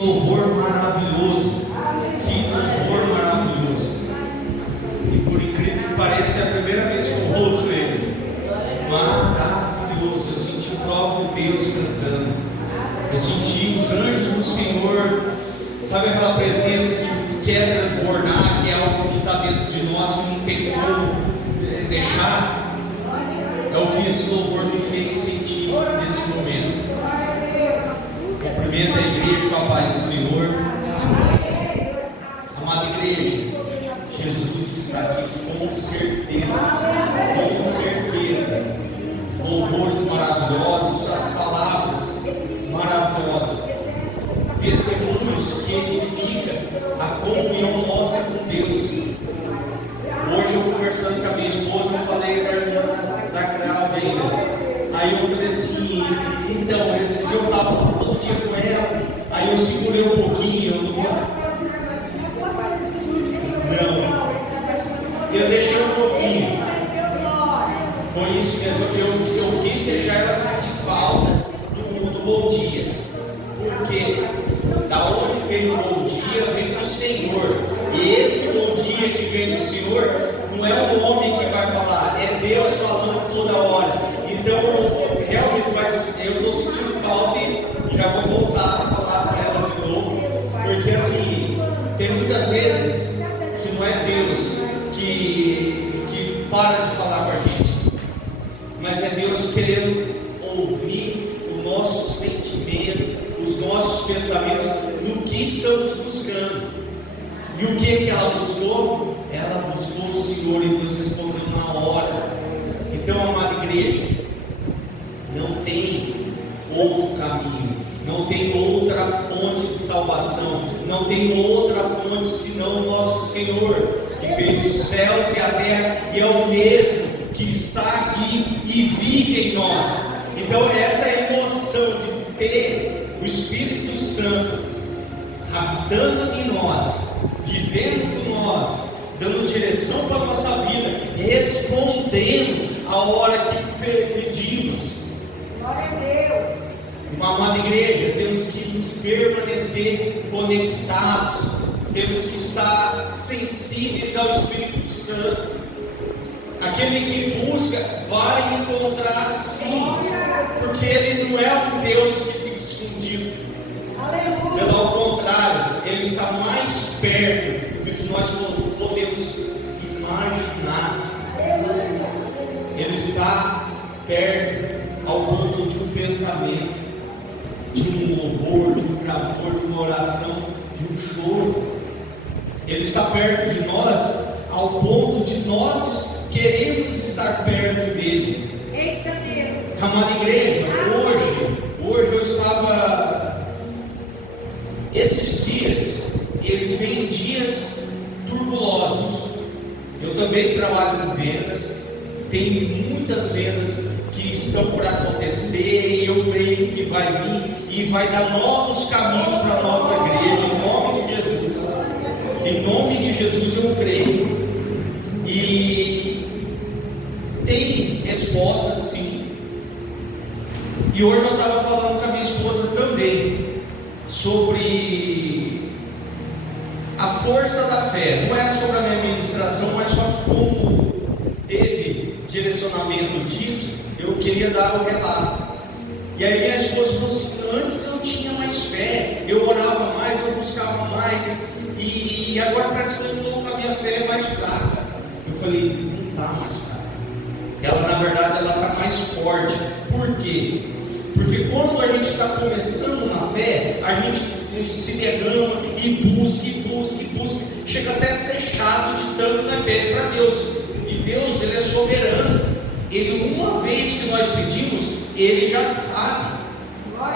Louvor maravilhoso, que louvor maravilhoso. E por incrível que pareça, é a primeira vez que eu ouço ele. Maravilhoso. Eu senti o próprio Deus cantando. Eu senti os anjos do Senhor. Sabe aquela presença que quer transbordar, que é algo que está dentro de nós, que não tem como deixar? É o que esse louvor me fez sentir nesse momento. Cumprimento a igreja com a paz do Senhor. Amada igreja, Jesus está aqui com certeza. Com certeza. Louvores maravilhosos, as palavras maravilhosas, testemunhos que edificam a comunhão nossa com Deus. Hoje eu conversando com a minha esposa, eu falei da irmã da Cláudia ainda. Aí eu falei assim, então, esse dia eu estava todo dia com ela, aí eu segurei um pouquinho, eu deixei um pouquinho. Foi isso mesmo, eu quis deixar ela sentir falta do bom dia, porque da onde veio o bom dia, vem do Senhor, e esse bom dia que vem do Senhor, não é um homem que vai falar, é Deus falando toda hora. Então, realmente, eu estou sentindo falta e já vou voltar a falar para ela de novo, porque assim, tem muitas vezes que não é Deus que para de falar com a gente, mas é Deus querendo ouvir o nosso sentimento, os nossos pensamentos, no que estamos buscando. E o que ela buscou? Ela buscou o Senhor e Deus respondeu na hora. Então, amada igreja, não tem outro caminho, não tem outra fonte de salvação, não tem outra fonte senão o nosso Senhor, que fez os céus e a terra, e é o mesmo que está aqui e vive em nós. Então essa emoção de ter o Espírito Santo habitando em nós, vivendo com nós, dando direção para a nossa vida, respondendo a hora que pedimos. Glória a Deus. Uma amada igreja, temos que nos permanecer conectados, temos que estar sensíveis ao Espírito Santo. Aquele que busca vai encontrar sim, porque Ele não é um Deus que fica escondido. Aleluia. Pelo contrário, Ele está mais perto do que nós podemos imaginar. Aleluia. Ele está perto ao ponto de um pensamento, de um louvor, de um clamor, de uma oração, de um choro. Ele está perto de nós ao ponto de nós queremos estar perto dele. Eita Deus. Amada igreja, hoje eu estava, esses dias, eles vêm dias turbulosos. Eu também trabalho com vendas, tem muitas vendas que estão por acontecer, e eu creio que vai vir e vai dar novos caminhos para a nossa igreja, em nome de Jesus. Em nome de Jesus eu creio. E tem respostas sim. E hoje eu estava falando com a minha esposa também sobre a força da fé. Não é sobre a minha ministração, mas só que como teve direcionamento disso, eu queria dar o relato. E aí minha esposa falou assim: antes eu tinha mais fé, eu orava mais, eu buscava mais, e agora parece que eu estou com a minha fé mais fraca. Eu falei: não está mais fraca. Ela, na verdade, ela está mais forte. Por quê? Porque quando a gente está começando na fé, a gente se derrama e busca, chega até a ser chato de tanto na fé para Deus. E Deus, Ele é soberano. Ele, uma vez que nós pedimos, Ele já sabe.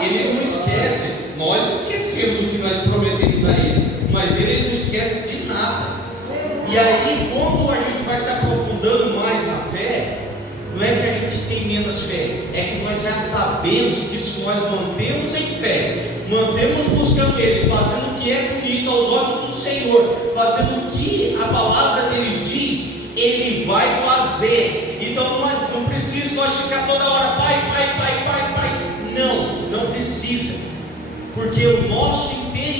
Ele não esquece. Nós esquecemos do que nós prometemos a Ele, mas Ele não esquece de nada. E aí, quando a gente vai se aprofundando mais na fé, não é que a gente tem menos fé, é que nós já sabemos que se nós mantemos em fé, mantemos buscando Ele, fazendo o que é bonito aos olhos do Senhor, fazendo o que a palavra dele diz, Ele vai fazer. Então não precisa nós ficar toda hora, Pai. Não precisa, porque o nosso entendimento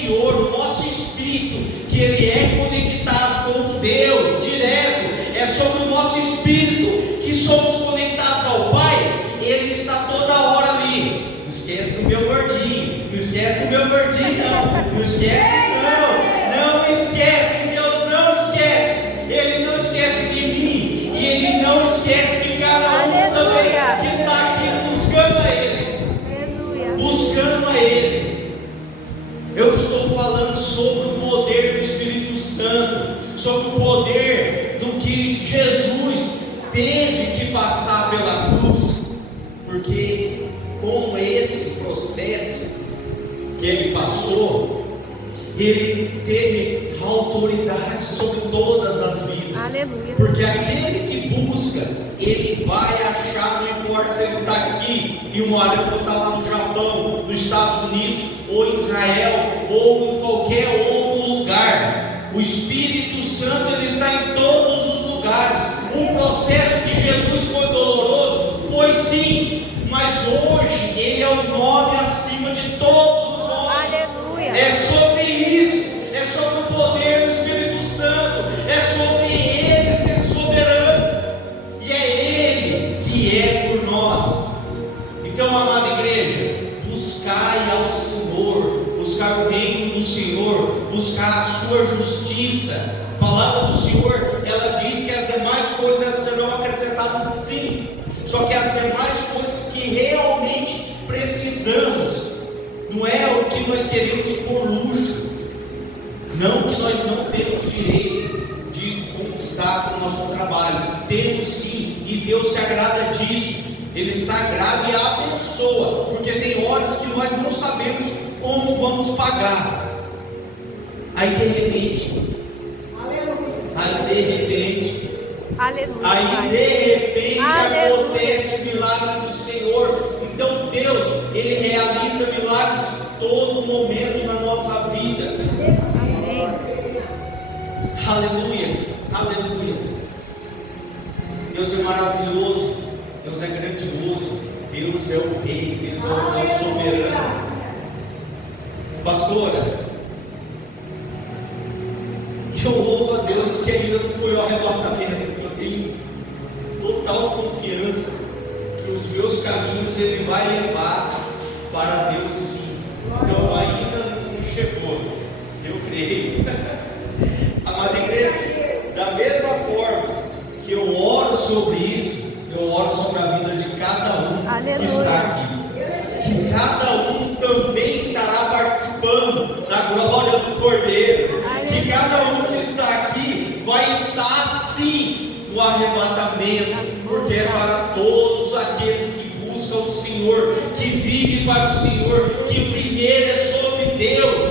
perdi, não. Não esquece, não. Não esquece, Deus não esquece. Ele não esquece de mim. E Ele não esquece de cada um também que está aqui buscando a Ele. Buscando a Ele. Eu estou falando sobre o poder do Espírito Santo, sobre o poder do que Jesus teve que passar pela cruz, porque com esse processo que Ele passou, Ele teve autoridade sobre todas as vidas. Aleluia. Porque aquele que busca, ele vai achar, não importa se ele está aqui em Umuarama, está lá no Japão, nos Estados Unidos, ou em Israel, ou em qualquer outro lugar. O Espírito Santo, ele está em todos os lugares. O processo de Jesus foi doloroso, foi sim, mas hoje ele é o nome acima de todos os nomes. Aleluia. É sobre isso, é sobre o poder do Espírito Santo, é sobre Ele ser soberano, e é Ele que é por nós. Então, amada igreja, buscai ao Senhor, buscar o reino do Senhor, buscar a sua justiça. A palavra do Senhor, ela diz que as demais coisas serão acrescentadas sim, só que as demais coisas que realmente precisamos, não é o que nós queremos por luxo, não que nós não temos direito de conquistar com o nosso trabalho, temos sim, e Deus se agrada disso, Ele se agrada e abençoa, porque tem horas que nós não sabemos como vamos pagar, aí de repente, Aleluia. aí de repente acontece o milagre do Senhor. Então Deus, Ele realiza milagres todo momento na nossa vida. Amém. Aleluia, aleluia. Deus é maravilhoso, Deus é grandioso, Deus é o Rei, Deus é o Deus soberano. Pastora, eu louvo a Deus que ainda não foi o arrebatamento. Eu tenho total confiança que os meus caminhos Ele vai levar para Deus sim. Então ainda não chegou, eu creio. Amada igreja, da mesma forma que eu oro sobre isso, eu oro sobre a vida de cada um Aleluia. que está aqui. Que cada um também estará participando da glória do Cordeiro. Aleluia. Que cada um que está aqui vai estar sim no arrebatamento, porque é para todos aqueles que buscam o Senhor, que vivem para o Senhor, que primeiro é sobre Deus,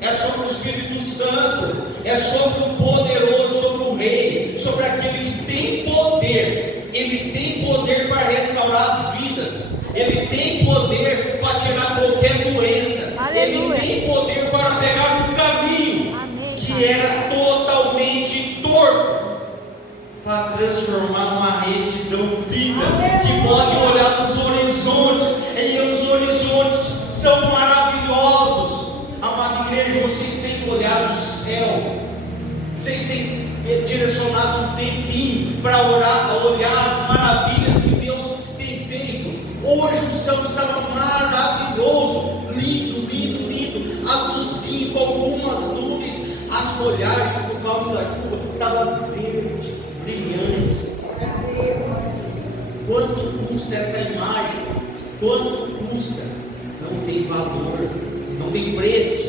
é sobre o Espírito Santo, é sobre o poderoso, sobre o Rei, sobre aquele que tem poder. Ele tem poder para restaurar as vidas, Ele tem poder para tirar qualquer doença. Aleluia. Ele tem poder para pegar um caminho Amém, que Pai. era totalmente torto, para transformar numa retidão viva, que pode olhar nos horizontes, e os horizontes são maravilhosos. Amada igreja, vocês têm olhado o céu, vocês têm direcionado um tempinho para orar, olhar as maravilhas que Deus tem feito. Hoje o céu estava maravilhoso, lindo, lindo, lindo, azulzinho, com algumas nuvens, as folhagens por causa da chuva estavam verde, brilhantes. Quanto custa essa imagem? Quanto custa? Não tem valor, não tem preço,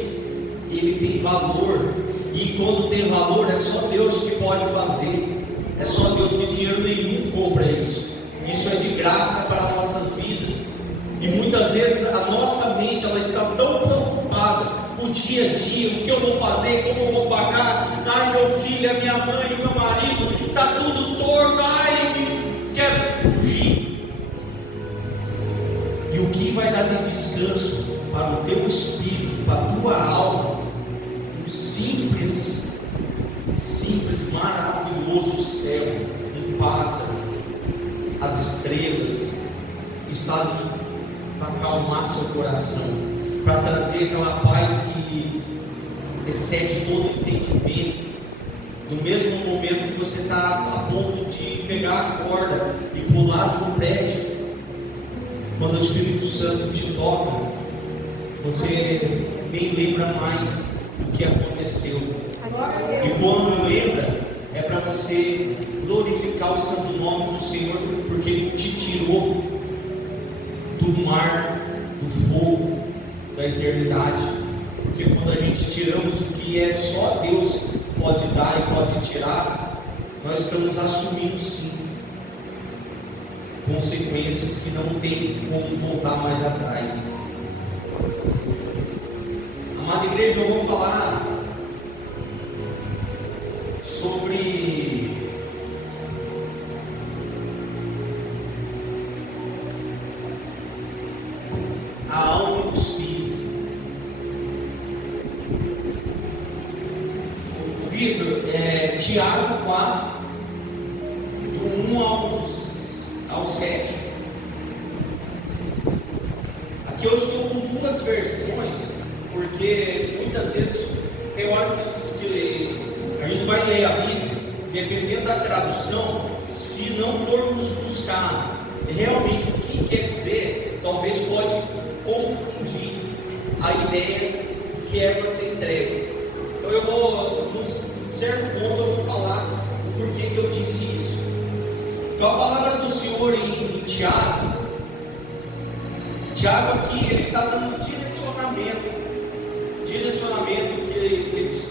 ele tem valor. E quando tem valor, é só Deus que pode fazer, é só Deus, que dinheiro nenhum compra isso. Isso é de graça para as nossas vidas. E muitas vezes a nossa mente, ela está tão preocupada com o dia a dia, o que eu vou fazer, como eu vou pagar, ai meu filho, a minha mãe, meu marido, está tudo torto, ai eu quero fugir. E o que vai dar de descanso para o teu espírito, para a tua alma? Um simples, maravilhoso céu, um pássaro, as estrelas, está ali para acalmar seu coração, para trazer aquela paz que excede todo entendimento. No mesmo momento que você está a ponto de pegar a corda e pular de um prédio, quando o Espírito Santo te toca, você nem lembra mais o que aconteceu. E quando lembra, é para você glorificar o santo nome do Senhor, porque Ele te tirou do mar, do fogo, da eternidade. Porque quando a gente tiramos o que é só Deus pode dar e pode tirar, nós estamos assumindo sim consequências que não tem como voltar mais atrás. Amada igreja, eu vou falar sobre a alma e o espírito. O Vitor, Tiago 4, do 1 ao 7. Aqui eu estou com duas versões, porque muitas vezes tem hora que a gente vai ler a Bíblia, dependendo da tradução, se não formos buscar realmente o que quer dizer, talvez pode confundir a ideia do que é para ser entregue. Então eu vou, num certo ponto, eu vou falar o porquê que eu disse isso. Então a palavra do Senhor em Tiago aqui, ele está dando direcionamento que eles,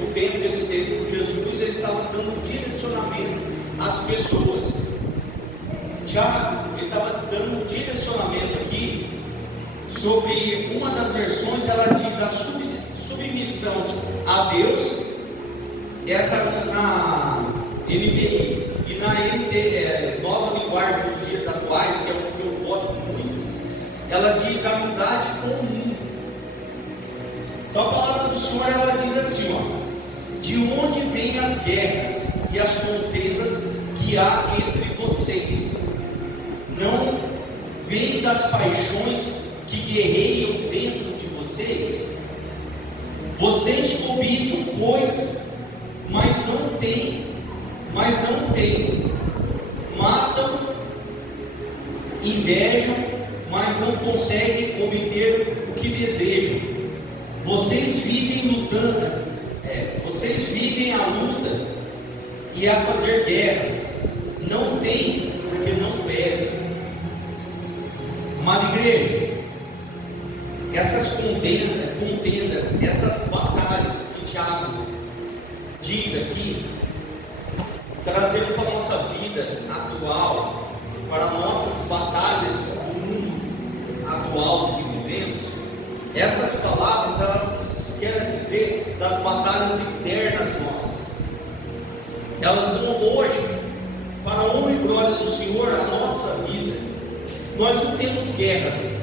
no tempo que eles teve com Jesus, ele estava dando direcionamento às pessoas. Tiago, ele estava dando direcionamento aqui sobre uma das versões, ela diz a submissão a Deus, essa na NVI, e na nova linguagem dos dias atuais, que é o que eu gosto muito, ela diz amizade comum. Então a palavra do Senhor, ela diz assim, de onde vêm as guerras e as contendas que há entre vocês? Não vem das paixões que guerreiam dentro de vocês? Vocês cobiçam coisas, mas não têm. Matam, invejam, mas não conseguem obter o que desejam. Vocês vivem lutando, vocês vivem a luta e a fazer guerras. Não tem porque não pedem. Amada igreja, essas contendas, essas batalhas que Tiago diz aqui, trazendo para a nossa vida atual, para nossas batalhas do mundo atual que vivemos, essas palavras, elas querem dizer das batalhas internas nossas. Elas dão hoje, para a honra e glória do Senhor, a nossa vida. Nós não temos guerras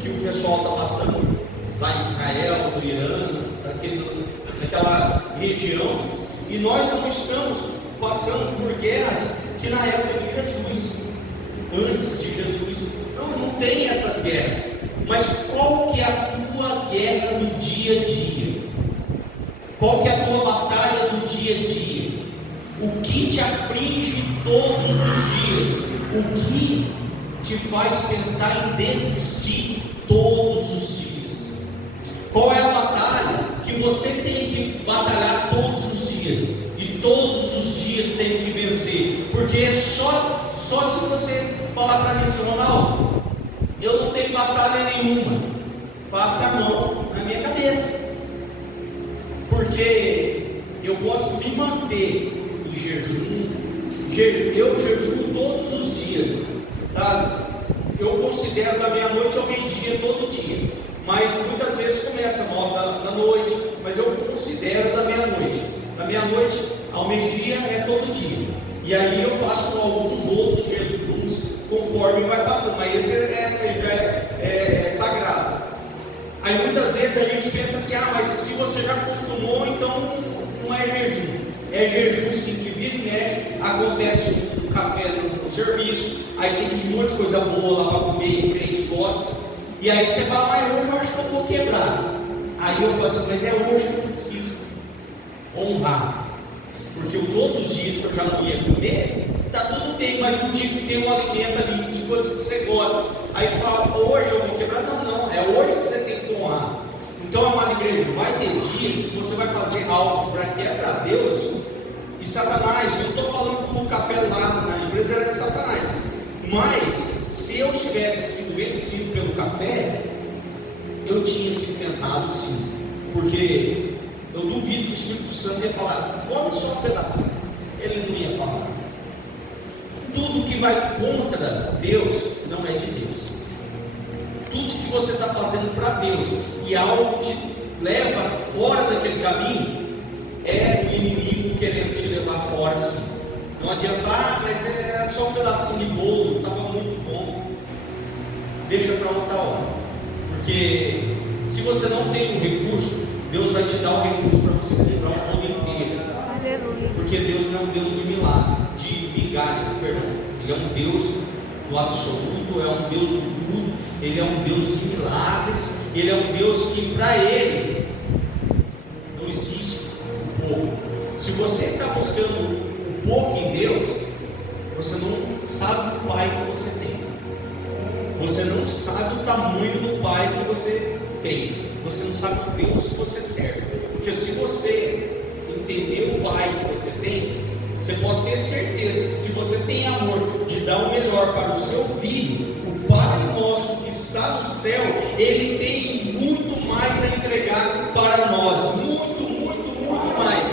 que o pessoal está passando lá em Israel, no Irã, naquela região, e nós não estamos passando por guerras que na época de Jesus, antes de Jesus, não tem essas guerras. Mas qual que é a tua guerra no dia a dia? Qual que é a tua batalha no dia a dia? O que te aflige todos os dias? O que te faz pensar em desistir todos os dias? Qual é a batalha que você tem que batalhar todos os dias? E todos os dias tem que vencer? Porque só se você falar para mim assim, Ronaldo, eu não tenho batalha nenhuma, passe a mão na minha cabeça, porque eu gosto de me manter em jejum. Eu jejuo todos os dias, eu considero da meia-noite ao meio-dia todo dia, mas muitas vezes começa 9 da noite, mas eu considero da meia-noite ao meio-dia é todo dia, e aí eu faço com alguns outros jejuns conforme vai passando, mas esse é sagrado. Aí muitas vezes a gente pensa assim, mas se você já acostumou, então não é jejum. É jejum sim, que vira e mexe, acontece o café no serviço, aí tem um monte de coisa boa lá para comer, o crente gosta, e aí você fala, hoje eu acho que eu vou quebrar. Aí eu falo assim, mas é hoje que eu preciso honrar, porque os outros dias que eu já não ia comer, está tudo bem, mas um dia que tem um alimento ali, e coisas que você gosta, aí você fala, hoje eu vou quebrar. Não, é hoje que você tem que honrar. há. Então, amada igreja, vai ter dias que você vai fazer algo para que é para Deus e Satanás. Eu não estou falando que o café lá na empresa era de Satanás, mas se eu tivesse sido vencido pelo café, eu tinha sido tentado sim, porque eu duvido que o Espírito Santo ia falar, come só um pedacinho. Ele não ia falar. Tudo que vai contra Deus não é de Deus. Tudo que você está fazendo para Deus e algo te leva fora daquele caminho, é o inimigo querendo te levar fora sim. Não adianta, mas era só um pedacinho de bolo, estava muito bom. Deixa para outra hora. Porque se você não tem um recurso, Deus vai te dar o recurso para você comprar o pão inteiro. Aleluia. Porque Deus não é um Deus de milagre, de migalhas, perdão. Ele é um Deus do absoluto, é um Deus do tudo. Ele é um Deus de milagres. Ele é um Deus que para Ele não existe pouco. Se você está buscando um pouco em Deus, você não sabe o Pai que você tem. Você não sabe o tamanho do Pai que você tem. Você não sabe o Deus que você serve. Porque se você entender o Pai que você tem, você pode ter certeza que se você tem amor de dar o melhor para o seu filho, o Pai nosso que está no céu, Ele tem muito mais a entregar para nós. Muito, muito, muito mais.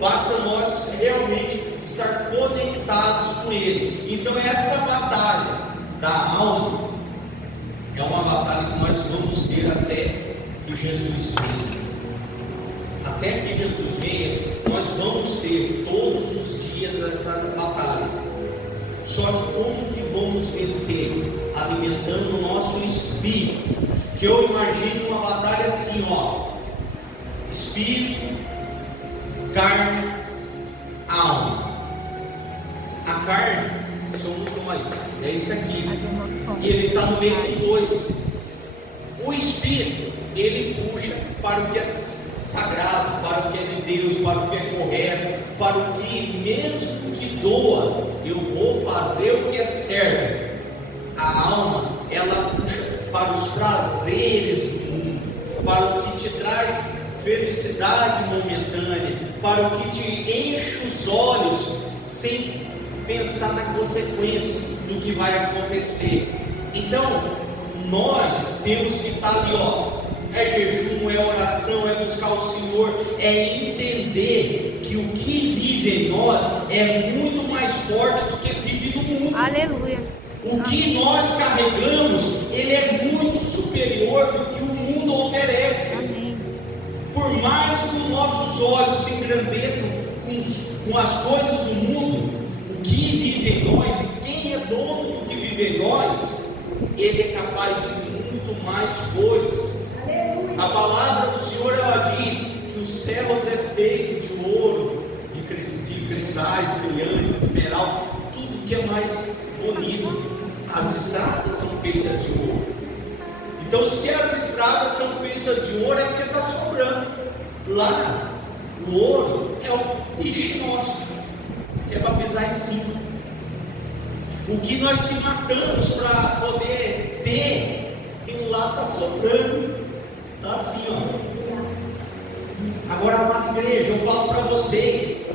Basta nós realmente estar conectados com Ele. Então essa batalha da alma é uma batalha que nós vamos ter até que Jesus venha. Até que Jesus venha, nós vamos ter todos os dias essa batalha. Só que como que vamos vencer? Alimentando o nosso espírito. Que eu imagino uma batalha assim, ó: espírito, carne, alma. A carne somos nós, é isso aqui. E ele está no meio dos dois. O espírito, ele puxa para o que é sagrado, para o que é de Deus, para o que é correto, para o que mesmo que doa, eu vou fazer o que é certo. A alma, ela puxa para os prazeres do mundo, para o que te traz felicidade momentânea, para o que te enche os olhos sem pensar na consequência do que vai acontecer. Então, nós temos que estar ali, ó. É jejum, é oração, é buscar o Senhor, é entender que o que vive em nós é muito mais forte do que vive no mundo. Aleluia. O que nós carregamos, ele é muito superior do que o mundo oferece. Amém. Por mais que os nossos olhos se engrandeçam com as coisas do mundo, o que vive em nós, e quem é dono do que vive em nós, ele é capaz de muito mais coisas. A palavra do Senhor, ela diz que os céus é feito de ouro, de cristais, brilhantes, esmeralda, tudo que é mais bonito. As estradas são feitas de ouro. Então, se as estradas são feitas de ouro, é porque está sobrando. Lá, o ouro é o bicho nosso, que é para pisar em cima. O que nós se matamos para poder ter, e lá está sobrando. Está assim, ó. Agora, lá na igreja, eu falo para vocês: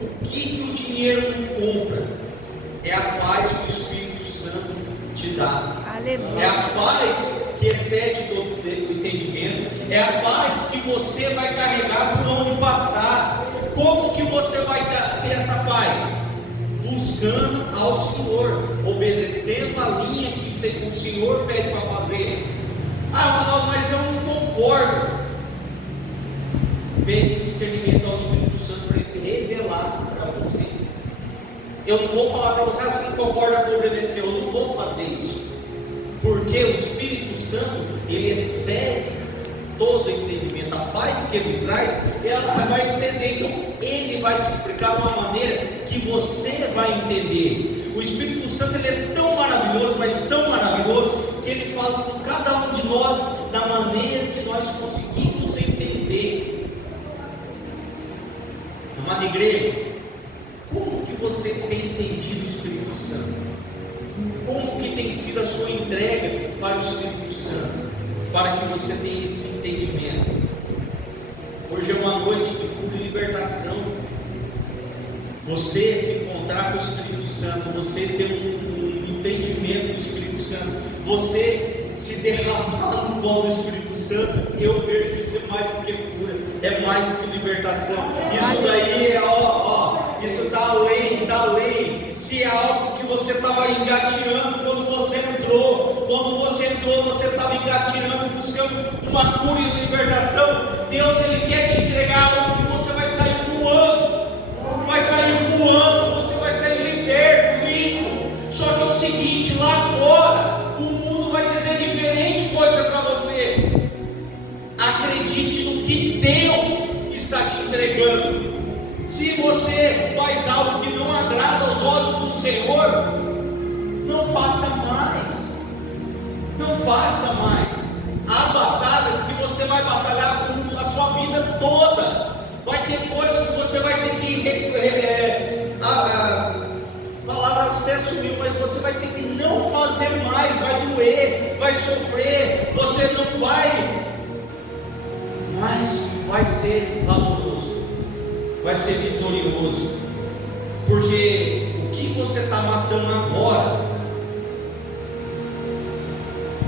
o que o dinheiro não compra? É a paz que o Espírito Santo te dá. Aleluia. É a paz que excede todo o entendimento. É a paz que você vai carregar por onde passar. Como que você vai ter essa paz? Buscando ao Senhor, obedecendo a linha que o Senhor pede para fazer. Ah, Ronaldo, mas eu não concordo. Pede discernimento ao Espírito Santo para ele revelar para você. Eu não vou falar para você assim, concorda com obedecer. Eu não vou fazer isso. Porque o Espírito Santo, ele excede todo o entendimento. A paz que ele traz, ela vai exceder. Então, ele vai te explicar de uma maneira que você vai entender. O Espírito Santo, ele é tão maravilhoso, mas tão maravilhoso, que ele fala com cada um de nós da maneira que nós conseguimos entender. Amada igreja, como que você tem entendido o Espírito Santo? Como que tem sido a sua entrega para o Espírito Santo? para que você tenha esse entendimento. Hoje é uma noite de cura e libertação. Você se encontrar com o Espírito Santo, você ter um entendimento do Espírito Santo, você se derramar no colo do Espírito Santo, eu vejo isso é mais do que cura, é mais do que libertação. Isso daí é isso está além. Se é algo que você estava engateando quando você entrou, você estava engateando, buscando uma cura e libertação. Deus, Ele quer te entregar algo que você vai sair voando, você vai sair liberto, limpo. Só que é o seguinte, lá fora, o mundo vai dizer diferente coisa para você. Acredite no que Deus está te entregando. Se você faz algo que não agrada aos olhos do Senhor, não faça mais. Há batalhas que você vai batalhar com a sua vida toda. Vai ter coisas que você vai ter que a palavra até sumiu, mas você vai ter que não fazer mais. Vai doer, vai sofrer, você não vai, mas vai ser valoroso, vai ser vitorioso, porque o que você está matando agora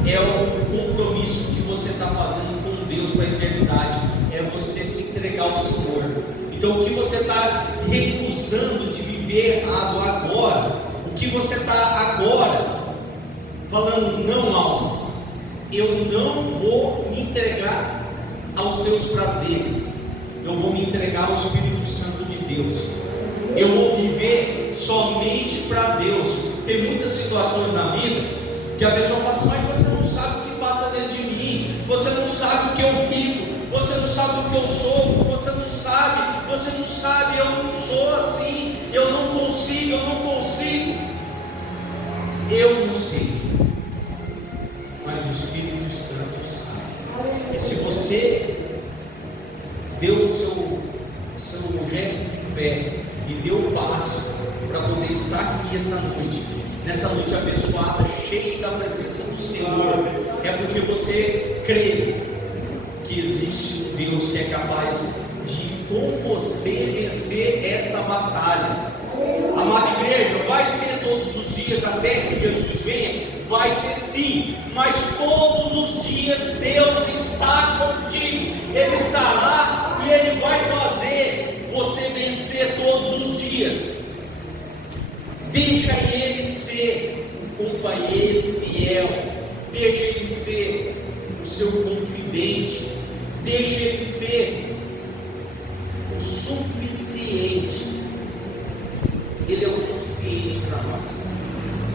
é o compromisso que você está fazendo com Deus para a eternidade, é você se entregar ao Senhor. Então o que você está recusando de viver agora, o que você está agora falando, não, alma, eu não vou me entregar aos teus prazeres, eu vou me entregar ao Espírito Santo de Deus, eu vou viver somente para Deus. Tem muitas situações na vida que a pessoa fala assim, mas você não sabe o que passa dentro de mim, você não sabe o que eu vivo, você não sabe o que eu sofro, você não sabe, eu não sou assim, eu não consigo, eu não sei, mas o Espírito Santo sabe. E se você deu o seu gesto de fé e deu o passo para poder estar aqui nessa noite abençoada, cheia da presença do Senhor, é porque você crê que existe um Deus que é capaz de com você vencer essa batalha. Amada igreja, vai ser todos os dias até que Jesus venha? Vai ser sim, mas todos os dias Deus está contigo, Ele estará e Ele vai fazer você vencer todos os dias. Deixa Ele ser um companheiro fiel, deixa Ele ser o seu confidente, deixa Ele ser o suficiente. Ele é o suficiente para nós.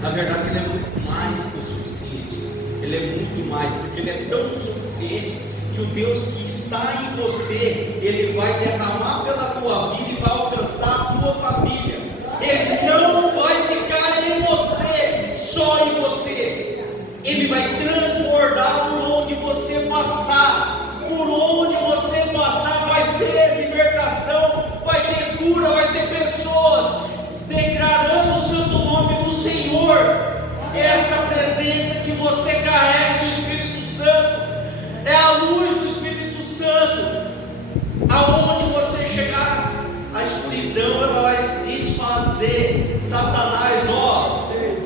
Na verdade, Ele é muito mais do que o suficiente. Ele é muito mais, porque Ele é tão suficiente que o Deus que está em você, Ele vai derramar pela tua vida e vai alcançar a tua família. Ele não vai ficar em você, só em você. Ele vai transbordar por onde você passar. Por onde você passar vai ter libertação, vai ter cura, vai ter pessoas declarando o santo nome do Senhor. Essa presença que você carrega do Espírito Santo é a luz do Espírito Santo. Aonde você chegar, a escuridão ela vai se desfazer. Satanás,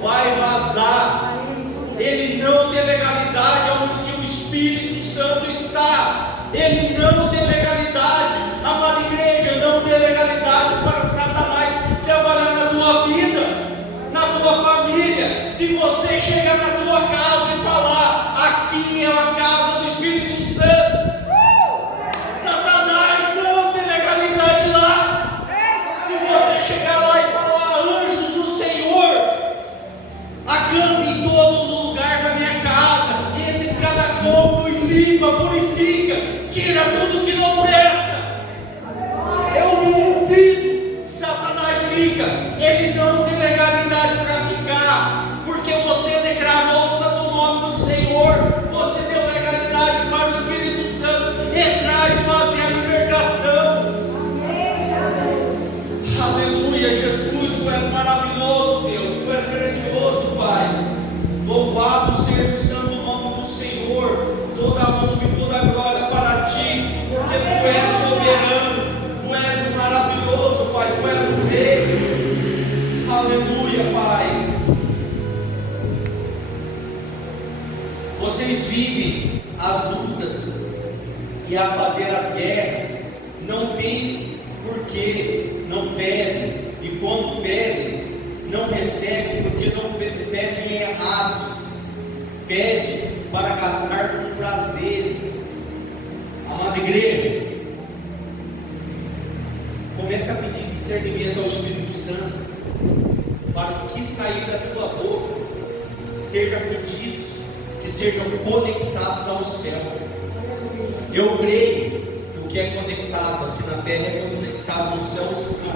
vai vazar. Ele não tem legalidade onde o Espírito Santo está. Ele não tem legalidade. Amada igreja, não tem legalidade para Satanás trabalhar na tua vida, na tua família. Se você chegar na tua casa e falar, aqui é a casa do Espírito Santo, Satanás não tem legalidade lá. Se você chegar lá e falar, anjos do Senhor, acampe em todo lugar da minha casa, entre em cada cômodo e limpa, purifica, tira tudo que não presta. Eu não ouvido. Satanás fica, ele não tem legalidade para ficar, porque você declarou o santo nome do Senhor, você deu legalidade para o Espírito Santo entrar e fazer a libertação. Aleluia, Jesus, tu és maravilhoso, Deus, tu és grandioso, Pai. Louvado seja o santo nome do Senhor. Toda e a fazer as guerras, não tem porquê, não pedem, e quando pedem, não recebem, porque não pedem errados, pede para gastar com prazeres. Amada igreja, comece a pedir discernimento ao Espírito Santo, para o que sair da tua boca seja pedidos que sejam conectados ao céu. Eu creio que o que é conectado aqui na terra é conectado no céu, sim,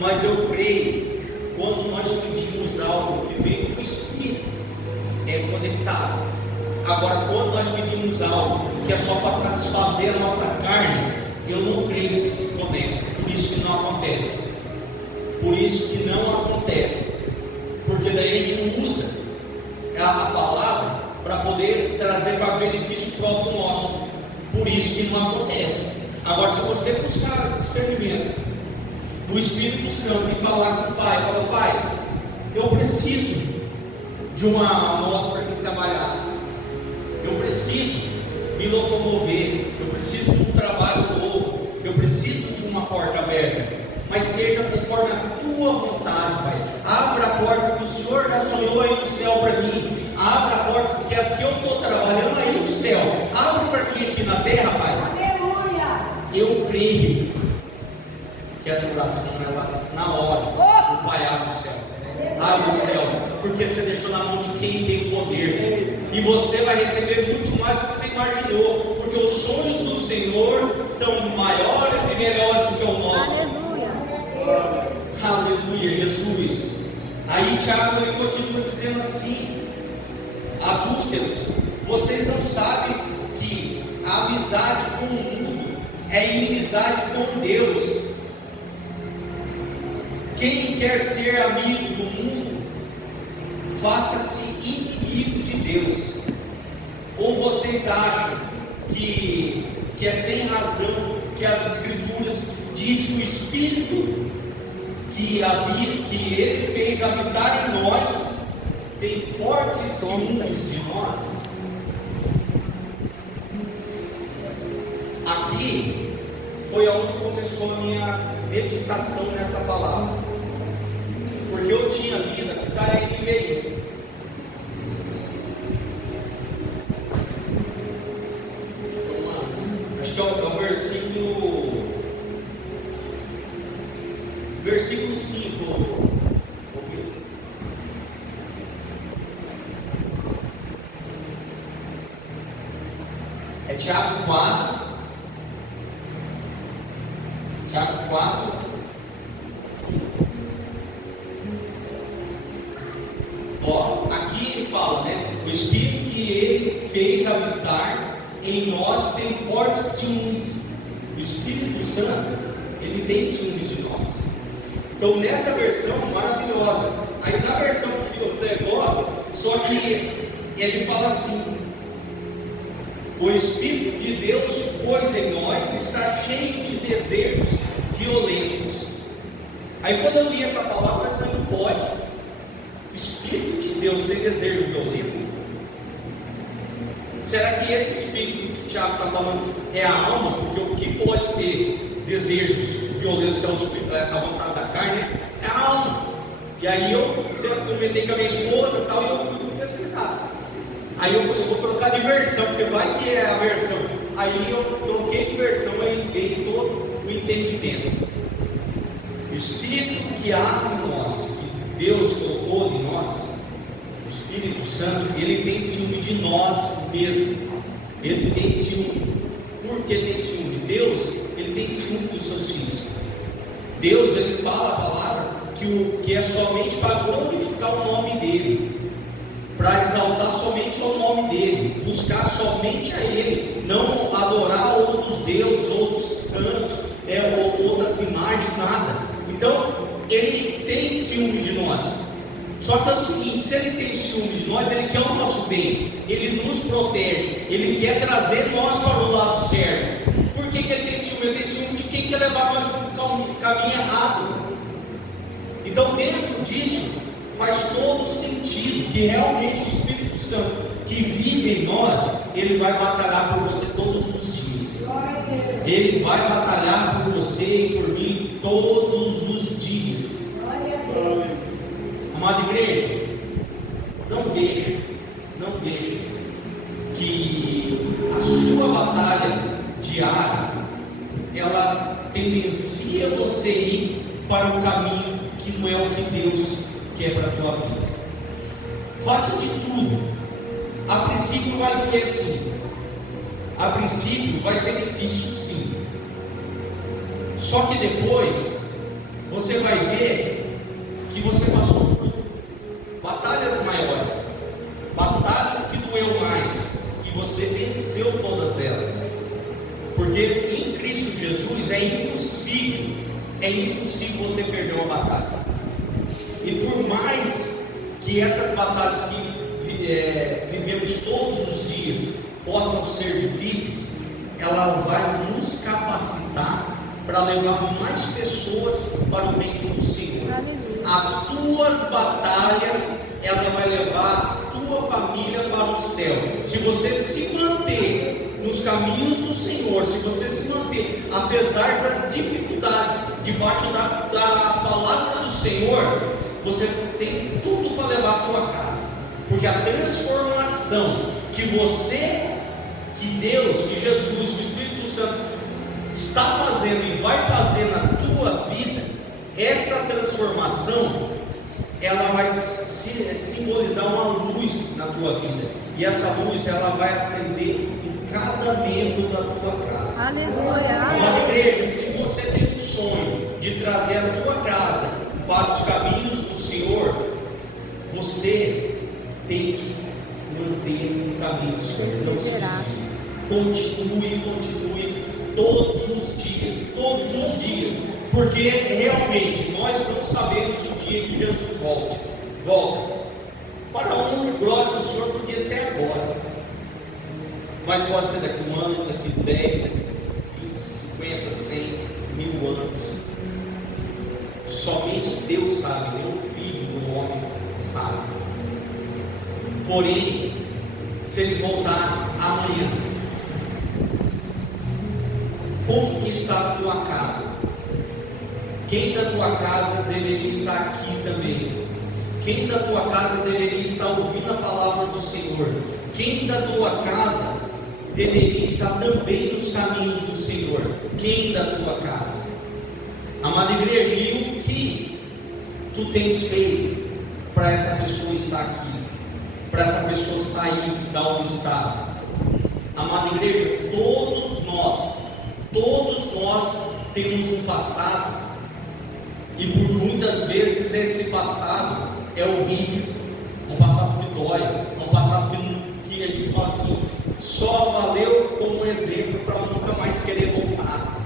mas eu creio quando nós pedimos algo que vem do Espírito, é conectado. Agora, quando nós pedimos algo que é só para satisfazer a nossa carne, eu não creio que se conecta. Por isso que não acontece. Por isso que não acontece. Porque daí a gente usa a palavra para poder trazer para benefício próprio nosso. Por isso que não acontece. Agora, se você buscar discernimento do Espírito Santo e falar com o Pai, fala: Pai, eu preciso de uma moto para me trabalhar, eu preciso me locomover, eu preciso de um trabalho novo, eu preciso de uma porta aberta, mas seja conforme a tua vontade, Pai. Abra a porta que o Senhor já sonhou aí no céu para mim. Abra a porta, porque aqui eu estou trabalhando aí no céu. Abre para mim aqui na terra, Pai. Aleluia. Eu creio que essa oração, ela, na hora, o Pai abre o céu. Abre o céu, porque você deixou na mão de quem tem poder. E você vai receber muito mais do que você imaginou, porque os sonhos do Senhor são maiores e melhores do que o nosso. Aleluia. Aleluia, Jesus. Aí Tiago ele continua dizendo assim: adúlteros, vocês não sabem que a amizade com o mundo é inimizade com Deus. Quem quer ser amigo do mundo, faça-se inimigo de Deus. Ou vocês acham que é sem razão que as Escrituras diz que o Espírito que Ele fez habitar em nós tem fortes ciúmes de nós? Aqui foi onde começou a minha meditação nessa palavra, porque eu tinha lido aqui, está a NVI. Acho que é o versículo 5. É Tiago 4. Tiago 4. Ó, aqui ele fala, né? O Espírito que Ele fez habitar em nós tem fortes ciúmes. O Espírito Santo, Ele tem ciúmes de nós. Então, nessa versão maravilhosa, aí na versão que eu gosto, só que ele fala assim: o Espírito de Deus pôs em nós e está cheio de desejos violentos. Aí quando eu li essa palavra, eu falei: não pode. O Espírito de Deus tem desejo violento? Será que esse Espírito que Tiago está falando é a alma? Porque o que pode ter desejos violentos, que é o Espírito, a vontade da carne, é a alma. E aí eu comentei com a minha esposa e tal, e eu fui pesquisar. Aí eu vou trocar de versão, porque vai que é a versão. Aí eu troquei de versão, aí veio todo o entendimento. O Espírito que há em nós, que Deus colocou em nós, o Espírito Santo, ele tem ciúme de nós mesmo. Ele tem ciúme. Por que tem ciúme? Deus, ele tem ciúme dos seus filhos. Deus, ele fala a palavra que é somente para glorificar o nome dele, para exaltar somente o nome dele, buscar somente a ele, não adorar outros deuses, outros santos, outras imagens, nada. Então, ele tem ciúme de nós. Só que é o seguinte: se ele tem ciúme de nós, ele quer o nosso bem, ele nos protege, ele quer trazer nós para o lado certo. Por que ele tem ciúme? Ele tem ciúme de quem quer levar nós para o caminho errado. Então, dentro disso, faz todo sentido que realmente o Espírito Santo que vive em nós, ele vai batalhar por você todos os dias. Ele vai batalhar por você e por mim todos os dias. Glória a Deus. Amada igreja, não deixe que a sua batalha diária ela tendencia você a ir para um caminho que não é o que Deus quer para a tua vida. Faça de tudo. A princípio vai doer sim. A princípio vai ser difícil sim. Só que depois você vai ver que você passou por batalhas maiores, batalhas que doeu mais, e você venceu todas elas. Porque em Cristo Jesus é impossível você perder uma batalha. E por mais que essas batalhas que vivemos todos os dias possam ser difíceis, ela vai nos capacitar para levar mais pessoas para o reino do Senhor. As tuas batalhas, ela vai levar a tua família para o céu. Se você se manter nos caminhos do Senhor, se você se manter, apesar das dificuldades, debaixo da palavra do Senhor, você tem tudo para levar a tua casa. Porque a transformação que Deus, que Jesus, que o Espírito Santo está fazendo e vai fazer na tua vida, essa transformação, ela vai simbolizar uma luz na tua vida. E essa luz, ela vai acender em cada membro da tua casa. Aleluia. Amada igreja, se você tem um sonho de trazer a tua casa para os caminhos do Senhor, você tem que manter o caminho do Senhor. Não se desvie. Continue todos os dias, porque realmente nós não sabemos o dia que Jesus volta. Para a honra e glória do Senhor, porque isso é agora. Mas pode ser daqui um ano, daqui 10, 20, 50, 100, 1000 anos. Somente Deus sabe, nem o Filho do homem sabe. Porém, se Ele voltar amanhã, como que está a tua casa? Quem da tua casa deveria estar aqui também? Quem da tua casa deveria estar ouvindo a palavra do Senhor? Quem da tua casa deveria estar também nos caminhos do Senhor? Quem da tua casa? Amada igreja, e o que tu tens feito para essa pessoa estar aqui? Para essa pessoa sair da onde está? Amada igreja, todos nós temos um passado, e por muitas vezes esse passado é horrível, um passado que dói, um passado que a gente fala assim, só valeu como exemplo para nunca mais querer voltar.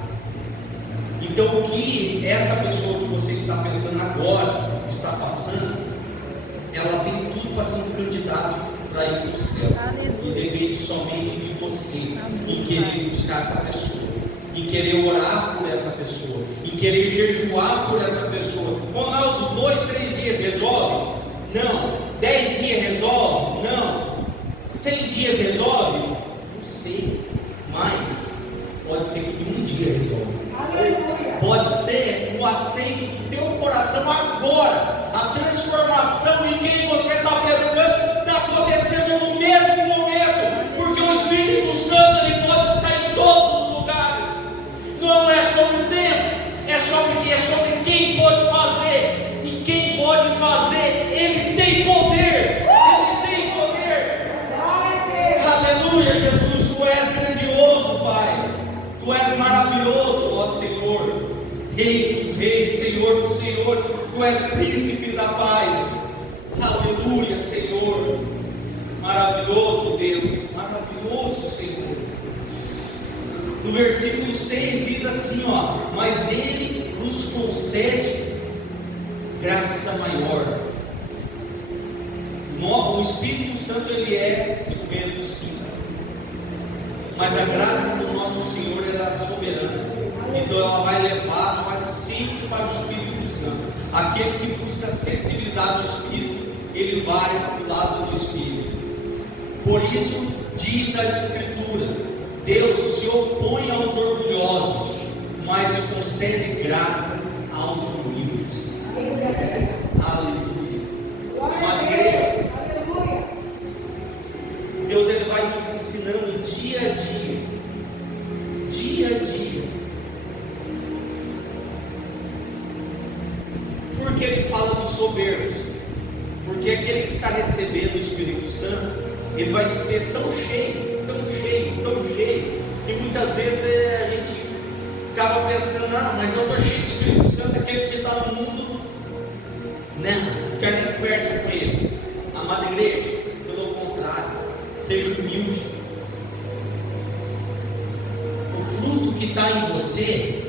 Então o que essa pessoa que você está pensando agora está passando, ela tem tudo para ser um candidato para ir para o céu. E depende somente de você em querer buscar essa pessoa, em querer orar por essa pessoa, em querer jejuar por essa pessoa. Ronaldo, 2, 3 dias resolve? Não. 10 dias resolve? Não. 100 dias resolve? Não sei. Mas pode ser que um dia resolve. Aleluia. Pode ser o aceito do teu coração agora. A transformação em quem você está pensando está acontecendo no mesmo momento, porque o Espírito Santo ele pode estar em todos os lugares. Não é sobre o tempo, é sobre quem pode fazer. E quem pode fazer, ele tem poder. Ele tem poder. Glória a Deus. Aleluia, Jesus, tu és grandioso, Pai. Tu és maravilhoso, ó Senhor. Rei dos reis, Senhor dos senhores, tu és príncipe da paz. Aleluia, Senhor. Maravilhoso Deus, maravilhoso Senhor. No versículo 6 diz assim, ó: mas Ele nos concede graça maior. O Espírito Santo ele é ciumento, sim, mas a graça do nosso Senhor é soberana. Então ela vai levar nós sempre para o Espírito Santo. Aquele que busca sensibilidade do Espírito, ele vai para o lado do Espírito. Por isso diz a Escritura: Deus se opõe aos orgulhosos, mas concede graça aos humildes. Aleluia. Amada igreja, Deus ele vai nos ensinando dia a dia. Dia a dia. Por que ele fala dos soberbos? Porque aquele que está recebendo o Espírito Santo, ele vai ser tão cheio, tão cheio, tão cheio, que muitas vezes a gente acaba pensando, mas eu estou cheio do Espírito Santo, aquele que está no mundo, né? Não quer nem conversa com ele. Amada igreja, pelo contrário, seja humilde. O fruto que está em você,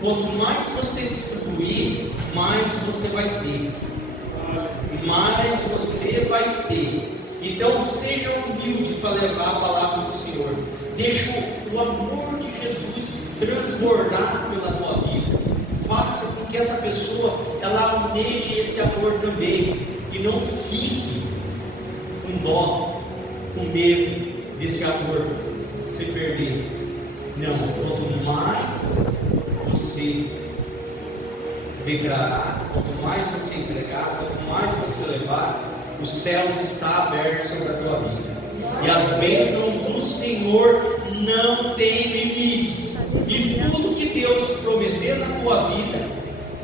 quanto mais você distribuir, mais você vai ter. Mais você vai ter. Então seja humilde para levar a palavra do Senhor. Deixa o amor de Jesus transbordar pela tua vida. Faça com que essa pessoa ela almeje esse amor também e não fique com dó, com medo desse amor se perder. Não, quanto mais você declarar, quanto mais você entregar, quanto mais você levar, os céus estão abertos sobre a tua vida. E as bênçãos do Senhor não têm limites. E tudo que Deus prometer na tua vida,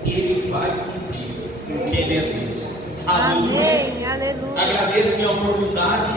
Ele vai cumprir, porque Ele é Deus. Aleluia. Amém, aleluia. Agradeço minha oportunidade